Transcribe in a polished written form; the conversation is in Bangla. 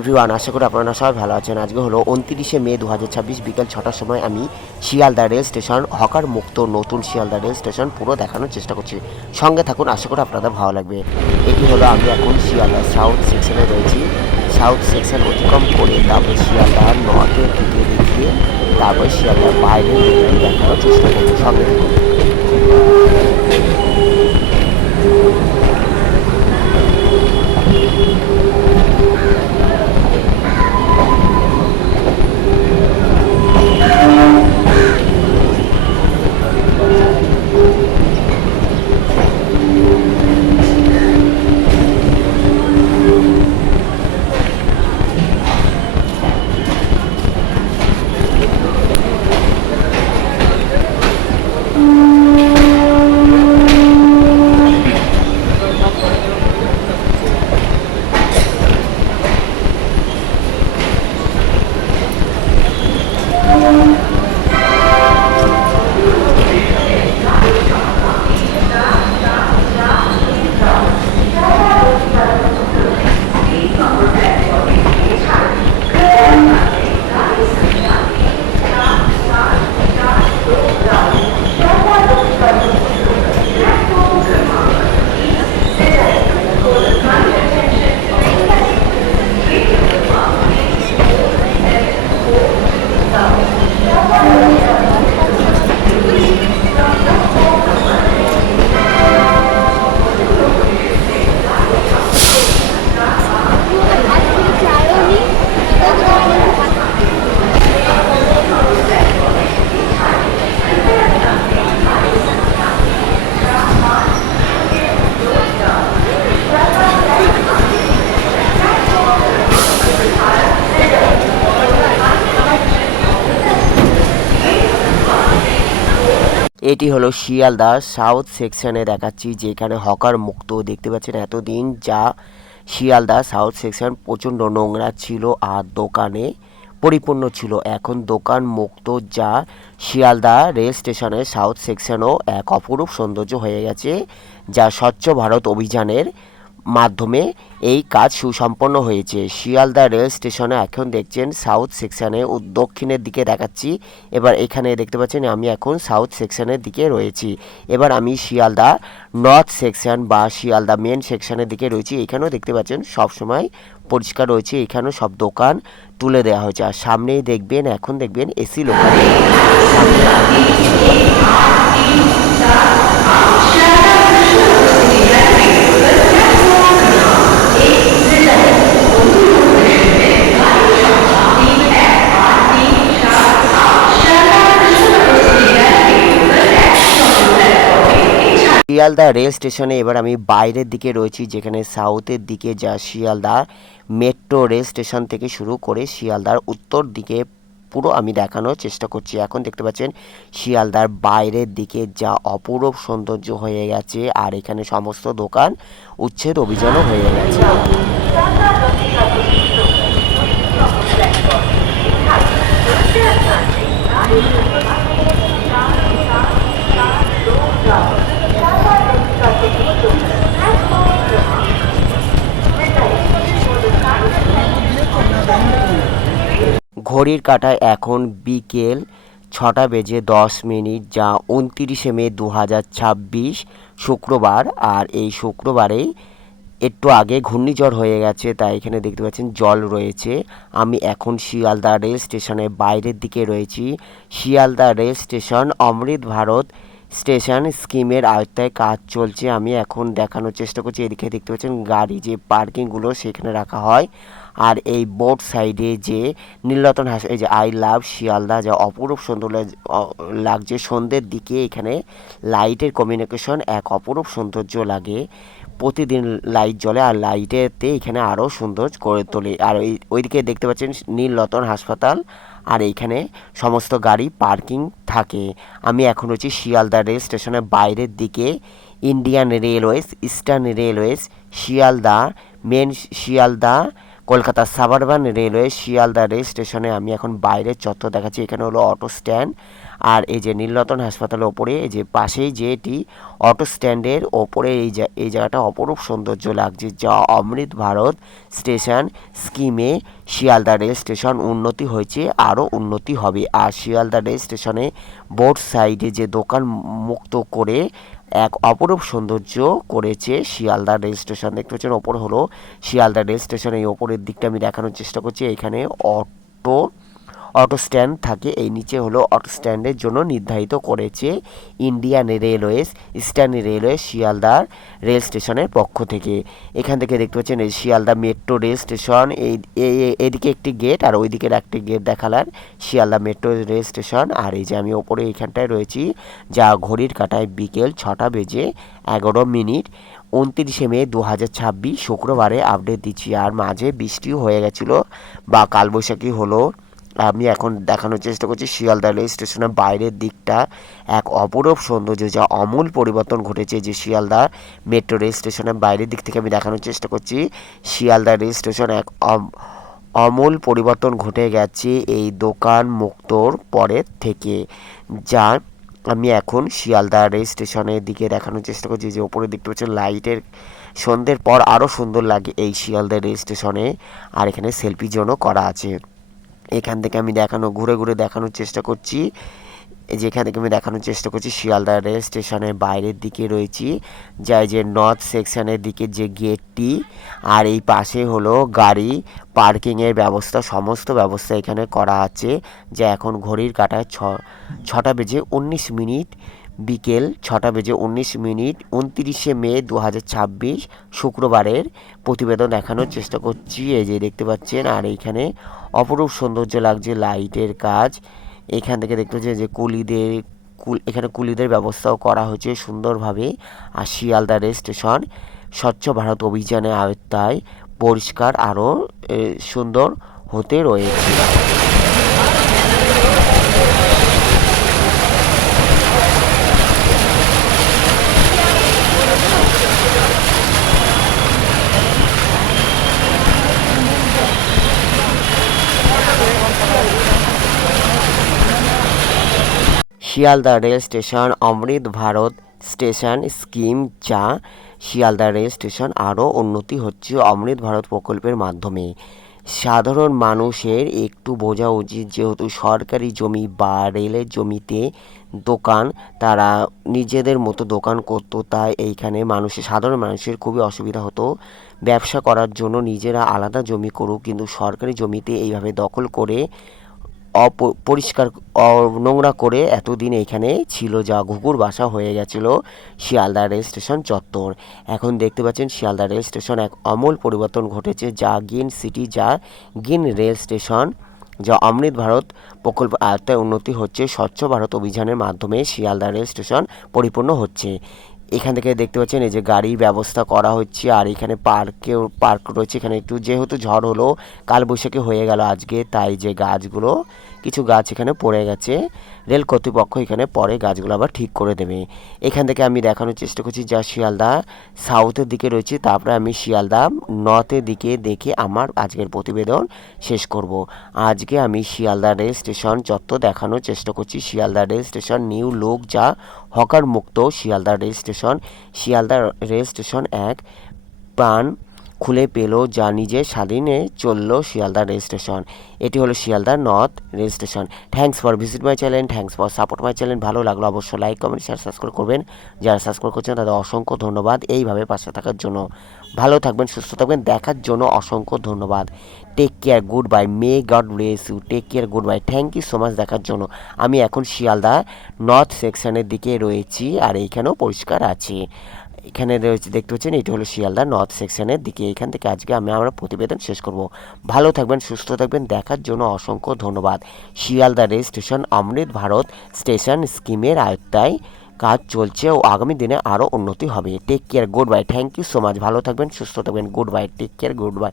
এভরিওয়ান, আশা করি আপনারা সবাই ভালো আছেন। আজকে হলো 29শে মে 2026 বিকেল 6টার সময় আমি শিয়ালদা রেল স্টেশন হকার মুক্ত নতুন শিয়ালদা রেল স্টেশন পুরো দেখানোর চেষ্টা করছি। সঙ্গে থাকুন, আশা করি আপনাদের ভালো লাগবে। এটি হলো আমি এখন শিয়ালদা সাউথ সেকশনে রয়েছি। সাউথ সেকশন অতিক্রম করে তারপরে শিয়ালদার নর্থের দিকে দেখিয়ে তারপরে শিয়ালদার বাইরের দিকে দেখানোর চেষ্টা করছি। সঙ্গে থাকুন। এটি হলো শিয়ালদা সাউথ সেকশনে দেখাচ্ছি, যেখানে হকার মুক্ত দেখতে পাচ্ছেন। এতদিন যা শিয়ালদা সাউথ সেকশন প্রচণ্ড নোংরা ছিল আর দোকানে পরিপূর্ণ ছিল, এখন দোকান মুক্ত, যা শিয়ালদা রেল স্টেশনের সাউথ সেকশনও এক অপরূপ সৌন্দর্য হয়ে গেছে, যা স্বচ্ছ ভারত অভিযানের মাধ্যমে এই কাজ সুসম্পন্ন হয়েছে। শিয়ালদা রেল স্টেশনে এখন দেখছেন সাউথ সেকশনে দক্ষিণের দিকে দেখাচ্ছি। এবার এখানে দেখতে পাচ্ছেন আমি এখন সাউথ সেকশনের দিকে রয়েছি। এবার আমি শিয়ালদা নর্থ সেকশন বা শিয়ালদা মেন সেকশনের দিকে রয়েছি। এখানেও দেখতে পাচ্ছেন সবসময় পরিষ্কার রয়েছে, এখানেও সব দোকান তুলে দেওয়া হয়েছে। আর সামনেই দেখবেন, এখন দেখবেন এসি লোকাল। শিয়ালদা রেল স্টেশনে এবার আমি বাইরের দিকে রয়েছি, যেখানে সাউথের দিকে যা শিয়ালদা মেট্রো রেল স্টেশন থেকে শুরু করে শিয়ালদার উত্তর দিকে পুরো আমি দেখানোর চেষ্টা করছি। এখন দেখতে পাচ্ছেন শিয়ালদার বাইরের দিকে যা অপূরূপ সৌন্দর্য হয়ে গেছে, আর এখানে সমস্ত দোকান উচ্ছেদ অভিযানও হয়ে গেছে। ঘড়ির কাঁটায় এখন বিকেল 6:10, যা 29শে মে 2026 শুক্রবার। আর এই শুক্রবারেই একটু আগে ঘূর্ণিঝড় হয়ে গেছে, তাই এখানে দেখতে পাচ্ছেন জল রয়েছে। আমি এখন শিয়ালদা রেল স্টেশনের বাইরের দিকে রয়েছি। শিয়ালদা রেল স্টেশন অমৃত ভারত স্টেশন স্কিমের আওতায় কাজ চলছে, আমি এখন দেখানোর চেষ্টা করছি। এদিকে দেখতে পাচ্ছেন গাড়ি যে পার্কিংগুলো সেখানে রাখা হয়। আর এই বোর্ড সাইডে যে নীলরতন হাস, এই যে আই লাভ শিয়ালদা, যা অপরূপ সুন্দর লাগছে। সন্ধ্যের দিকে এখানে লাইটের কমিউনিকেশন এক অপরূপ সৌন্দর্য লাগে। প্রতিদিন লাইট জ্বলে আর লাইটেতে এখানে আরও সুন্দর করে তোলে। আর ওইদিকে দেখতে পাচ্ছেন নীলরতন হাসপাতাল, আর এইখানে সমস্ত গাড়ি পার্কিং থাকে। আমি এখন হচ্ছি শিয়ালদা রেল স্টেশনের বাইরের দিকে। Indian railways, eastern railways, Sealdah main, Sealdah Kolkata suburban railway Sealdah rail স্টেশনে আমি এখন বাইরের চত্বর দেখাচ্ছি। এখানে হলো অটো স্ট্যান্ড, আর এই যে নীলরতন হাসপাতালের ওপরে এই যে পাশেই যে এটি অটো স্ট্যান্ডের ওপরে এই জায়গাটা অপরূপ সৌন্দর্য লাগছে, যা অমৃত ভারত স্টেশন স্কিমে শিয়ালদা রেল স্টেশন উন্নতি হয়েছে, আরও উন্নতি হবে। আর শিয়ালদা রেল স্টেশনে বোর্ড সাইডে যে দোকান মুক্ত করে এক অপরূপ সৌন্দর্য করেছে শিয়ালদা রেল স্টেশন। দেখতে পাচ্ছেন ওপর হলো শিয়ালদা রেল স্টেশন। এই ওপরের দিকটা আমি দেখানোর চেষ্টা করছি। এখানে অটো স্ট্যান্ড থাকে, এই নিচে হলো অটো স্ট্যান্ডের জন্য নির্ধারিত করেছে ইন্ডিয়ান রেলওয়েজ ইস্টার্ন রেলওয়ে শিয়ালদার রেল স্টেশনের পক্ষ থেকে। এখান থেকে দেখতে পাচ্ছেন এই শিয়ালদা মেট্রো রেল স্টেশন, এইদিকে একটি গেট আর ওইদিকের একটি গেট দেখালার শিয়ালদা মেট্রো রেল স্টেশন। আর এই যে আমি ওপরে এইখানটায় রয়েছি, যা ঘড়ির কাঁটায় বিকেল 6টা বেজে 11 মিনিট 29শে মে 2026 শুক্রবারে আপডেট দিচ্ছি। আর মাঝে বৃষ্টিও হয়ে গেছিলো বা কালবৈশাখী হলো। আমি এখন দেখানোর চেষ্টা করছি শিয়ালদা রেল স্টেশনের বাইরের দিকটা, এক অপরূপ সৌন্দর্য, যা আমূল পরিবর্তন ঘটেছে। যে শিয়ালদা মেট্রো রেল স্টেশনের বাইরের দিক থেকে আমি দেখানোর চেষ্টা করছি শিয়ালদা রেল স্টেশন এক আমূল পরিবর্তন ঘটে গেছে এই দোকান মুক্তর পরের থেকে। যা আমি এখন শিয়ালদা রেল স্টেশনের দিকে দেখানোর চেষ্টা করছি, যে ওপরের দিকটা হচ্ছে লাইটের সন্ধ্যের পর আরও সুন্দর লাগে এই শিয়ালদা রেল স্টেশনে। আর এখানে সেলফি জোনও করা আছে। এখান থেকে আমি ঘুরে ঘুরে দেখানোর চেষ্টা করছি, যেখান থেকে আমি দেখানোর চেষ্টা করছি শিয়ালদা রেল স্টেশনের বাইরের দিকে রয়েছি, যাই যে নর্থ সেকশনের দিকে যে গেটটি। আর এই পাশে হলো গাড়ি পার্কিংয়ের ব্যবস্থা, সমস্ত ব্যবস্থা এখানে করা আছে। যা এখন ঘড়ির কাঁটায় 6টা বেজে 19 মিনিট বিকেল 6টা বেজে 19 মিনিট 29শে মে 2026 শুক্রবারের প্রতিবেদন দেখানোর চেষ্টা করছি। এই যে দেখতে পাচ্ছেন, আর এইখানে অপরূপ সৌন্দর্য লাগছে লাইটের কাজ। এখান থেকে দেখতে পাচ্ছি যে এখানে কুলিদের ব্যবস্থাও করা হয়েছে সুন্দরভাবে। আর শিয়ালদা রেল স্টেশন স্বচ্ছ ভারত অভিযানের আওতায় পরিষ্কার আরও সুন্দর হতে রয়েছে। শিয়ালদা রেল স্টেশন অমৃত ভারত স্টেশন স্কিম, যা শিয়ালদা রেল স্টেশন আরও উন্নতি হচ্ছে অমৃত ভারত প্রকল্পের মাধ্যমে। সাধারণ মানুষের একটু বোঝা উচিত, যেহেতু সরকারি জমি বা রেলের জমিতে দোকান তারা নিজেদের মতো দোকান করতো, তাই এইখানে সাধারণ মানুষের খুবই অসুবিধা হতো। ব্যবসা করার জন্য নিজেরা আলাদা জমি করুক, কিন্তু সরকারি জমিতে এইভাবে দখল করে পরিষ্কার নোংরা করে এতদিন এখানে ছিল, যা ঘুঘুর বাসা হয়ে গেছিল শিয়ালদা রেল স্টেশন চত্বর। এখন দেখতে পাচ্ছেন শিয়ালদা রেল স্টেশন এক আমূল পরিবর্তন ঘটেছে, যা গ্রিন রেল স্টেশন, যা অমৃত ভারত প্রকল্প আয়ত্তায় উন্নতি হচ্ছে। স্বচ্ছ ভারত অভিযানের মাধ্যমে শিয়ালদা রেল স্টেশন পরিপূর্ণ হচ্ছে। এখান থেকে দেখতে পাচ্ছেন এই যে গাড়ি ব্যবস্থা করা হচ্ছে। আর এখানে পার্ক রয়েছে। এখানে একটু যেহেতু ঝড় হলো, কালবৈশাখী হয়ে গেল আজকে, তাই যে কিছু গাছ এখানে পড়ে গেছে। রেল কর্তৃপক্ষ এখানে পরে গাছগুলো আবার ঠিক করে দেবে। এখান থেকে আমি দেখানোর চেষ্টা করছি যা শিয়ালদা সাউথের দিকে রয়েছে, তারপরে আমি শিয়ালদা নর্থের দিকে দেখে আমার আজকের প্রতিবেদন শেষ করব। আজকে আমি শিয়ালদা রেল স্টেশন চত্বর দেখানোর চেষ্টা করছি। Sealdah rail station new look, যা হকার মুক্ত শিয়ালদা রেল স্টেশন এক প্রাণ খুলে পেল, যা নিজে স্বাধীনে চলল শিয়ালদা রেল স্টেশন। এটি হলো Sealdah north rail station. Thanks for visit my channel, thanks for support my channel. ভালো লাগলো অবশ্যই লাইক কমেন্ট শেয়ার সাবস্ক্রাইব করবেন। যারা সাবস্ক্রাইব করছেন তাদের অসংখ্য ধন্যবাদ এইভাবে পাশে থাকার জন্য। ভালো থাকবেন, সুস্থ থাকবেন, দেখার জন্য অসংখ্য ধন্যবাদ। Take care, good bye, may God bless you, take care, good bye, thank you so much দেখার জন্য। আমি এখন শিয়ালদা নর্থ সেকশনের দিকে রয়েছি, আর এইখানেও পরিষ্কার আছে। এখানে রয়েছে দেখতে পাচ্ছেন, এটি হলো শিয়ালদা নর্থ সেকশনের দিকে। এখান থেকে আজকে আমরা প্রতিবেদন শেষ করব। ভালো থাকবেন, সুস্থ থাকবেন, দেখার জন্য অসংখ্য ধন্যবাদ। শিয়ালদা রেল স্টেশন অমৃত ভারত স্টেশন স্কিমের আওতায় কাজ চলছে ও আগামী দিনে আরও উন্নতি হবে। Take care, good bye, thank you so much. ভালো থাকবেন, সুস্থ থাকবেন, good bye, take care, good by.